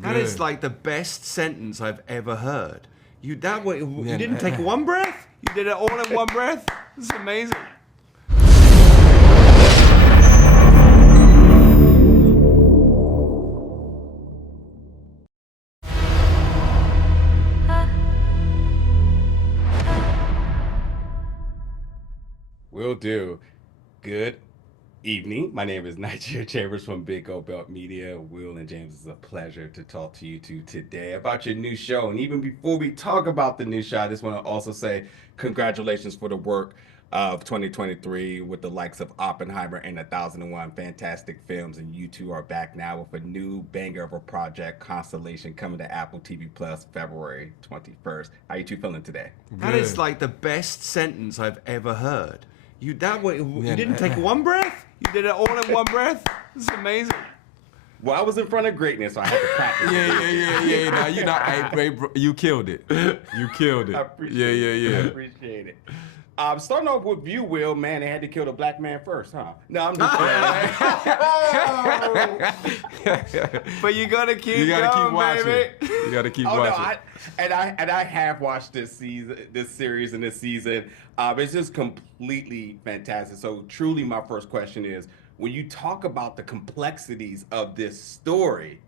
That is like the best sentence I've ever heard. You didn't take one breath? You did it all in one breath? This is amazing. Will do. Good evening. My name is Nigel Chambers from Big Gold Belt Media. Will and James, it's a pleasure to talk to you two today about your new show. And even before we talk about the new show, I just want to also say congratulations for the work of 2023 with the likes of Oppenheimer and 1001 fantastic films. And you two are back now with a new banger of a project, Constellation, coming to Apple TV Plus February 21st. How you two feeling today? That is like the best sentence I've ever heard. You didn't take one breath? You did it all in one breath? This is amazing. Well, I was in front of greatness, so I had to practice. Yeah. You killed it. You killed it. I appreciate it. Starting off with you, Will, man, they had to kill the black man first, huh? No, I'm just saying. But you gotta keep watching. Baby. You gotta keep watching. No, I have watched this series and this season. It's just completely fantastic. So truly, my first question is, when you talk about the complexities of this story,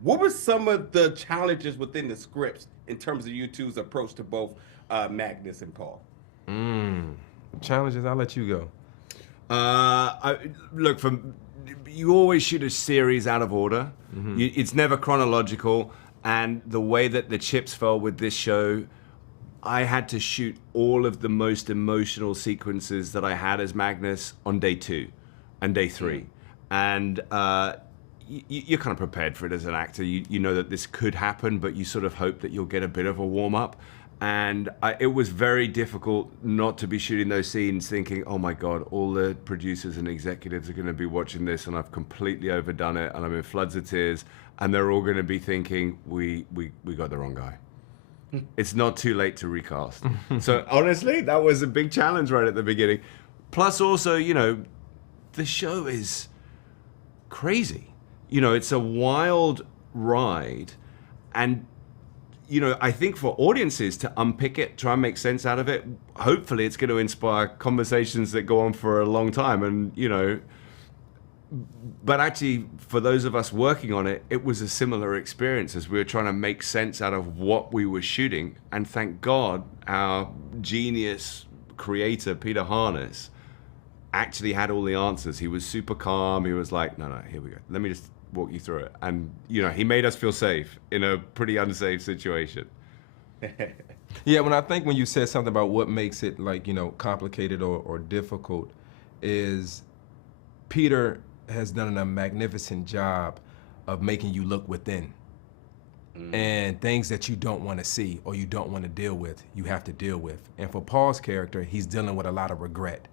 what were some of the challenges within the scripts in terms of you two's approach to both Magnus and Paul? Challenges, I'll let you go. You always shoot a series out of order. Mm-hmm. It's never chronological. And the way that the chips fell with this show, I had to shoot all of the most emotional sequences that I had as Magnus on day 2 and day 3. And you're kind of prepared for it as an actor. You know that this could happen, but you sort of hope that you'll get a bit of a warm-up. And it was very difficult not to be shooting those scenes thinking, oh my God, all the producers and executives are going to be watching this and I've completely overdone it and I'm in floods of tears and they're all going to be thinking, we got the wrong guy. It's not too late to recast. So honestly, that was a big challenge right at the beginning. Plus also, the show is crazy. It's a wild ride. And I think for audiences to unpick it, try and make sense out of it, hopefully it's going to inspire conversations that go on for a long time. And, but actually for those of us working on it, it was a similar experience as we were trying to make sense out of what we were shooting. And thank God our genius creator, Peter Harness, actually had all the answers. He was super calm. He was like, no, here we go. Let me just walk you through it. And, he made us feel safe in a pretty unsafe situation. Yeah, when you said something about what makes it complicated or difficult is Peter has done a magnificent job of making you look within. And things that you don't want to see or you don't want to deal with, you have to deal with. And for Paul's character, he's dealing with a lot of regret,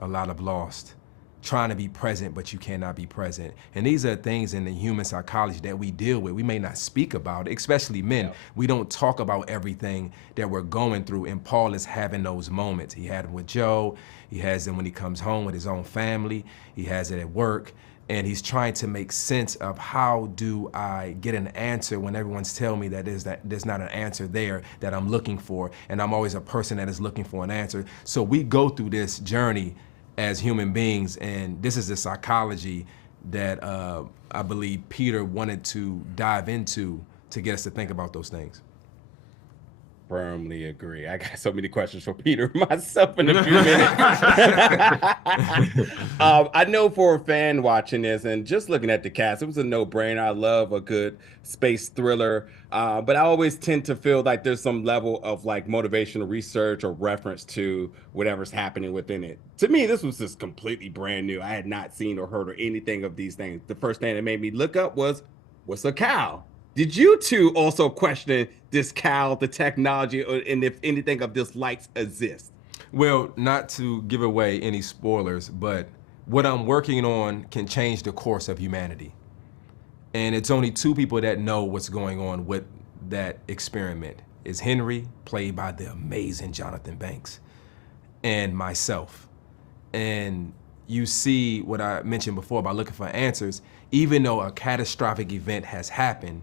a lot of lost, trying to be present, but you cannot be present. And these are things in the human psychology that we deal with. We may not speak about it, especially men. Yep. We don't talk about everything that we're going through, and Paul is having those moments. He had them with Joe, he has them when he comes home with his own family, he has it at work, and he's trying to make sense of how do I get an answer when everyone's telling me that there's not an answer there that I'm looking for, and I'm always a person that is looking for an answer. So we go through this journey as human beings, and this is the psychology that I believe Peter wanted to dive into to get us to think about those things. Firmly agree. I got so many questions for Peter myself in a few minutes. I know for a fan watching this and just looking at the cast, it was a no-brainer. I love a good space thriller, but I always tend to feel like there's some level of motivational research or reference to whatever's happening within it. To me, this was just completely brand new. I had not seen or heard or anything of these things. The first thing that made me look up was, what's a cow? Did you two also question this cow, the technology, and if anything of this lights exist? Well, not to give away any spoilers, but what I'm working on can change the course of humanity. And it's only 2 people that know what's going on with that experiment. It's Henry, played by the amazing Jonathan Banks, and myself. And you see what I mentioned before about looking for answers. Even though a catastrophic event has happened,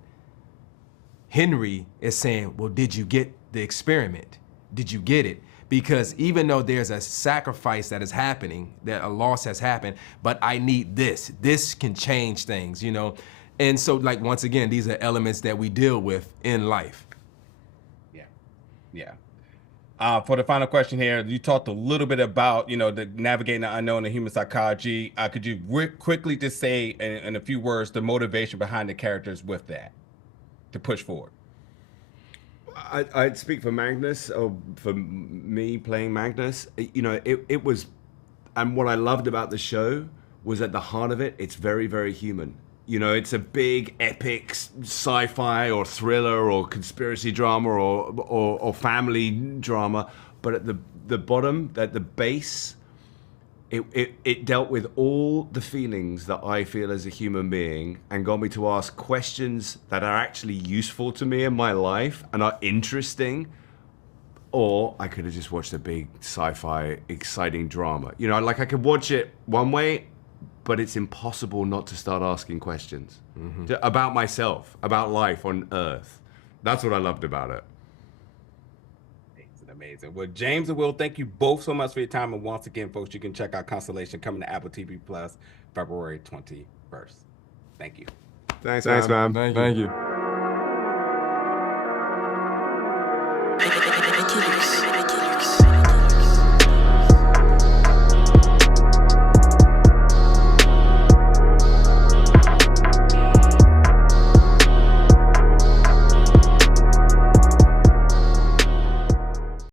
Henry is saying, well, did you get the experiment? Did you get it? Because even though there's a sacrifice that is happening, that a loss has happened, but I need this. This can change things, you know? And so, like, once again, these are elements that we deal with in life. Yeah, yeah. For the final question here, you talked a little bit about, you know, the navigating the unknown and human psychology. Could you quickly just say in a few words the motivation behind the characters with that to push forward? I'd speak for Magnus, or for me playing Magnus. You know, it was, and what I loved about the show was at the heart of it, it's very, very human. You know, it's a big, epic sci-fi or thriller or conspiracy drama or family drama, but at the bottom, at the base, it dealt with all the feelings that I feel as a human being and got me to ask questions that are actually useful to me in my life and are interesting. Or I could have just watched a big sci-fi exciting drama. You know, like I could watch it one way, but it's impossible not to start asking questions about myself, about life on Earth. That's what I loved about it. Amazing. Well, James and Will, thank you both so much for your time. And once again, folks, you can check out Constellation coming to Apple TV Plus February 21st. Thank you. Thanks, man. Thank you.